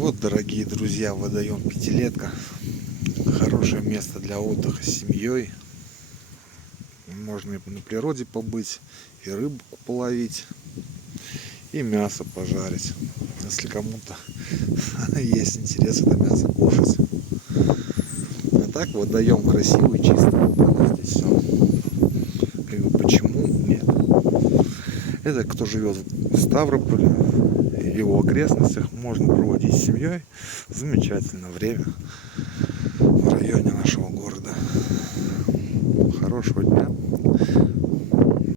Вот, дорогие друзья, водоем Пятилетка. Хорошее место для отдыха с семьей. Можно и на природе побыть, и рыбку половить, и мясо пожарить. Если кому-то есть интерес это мясо кушать. А так водоем красивый, чистый. Здесь все. Почему нет? Это кто живет в Ставрополе, в его окрестностях, можно проводить с семьей замечательное время в районе нашего города. Хорошего дня.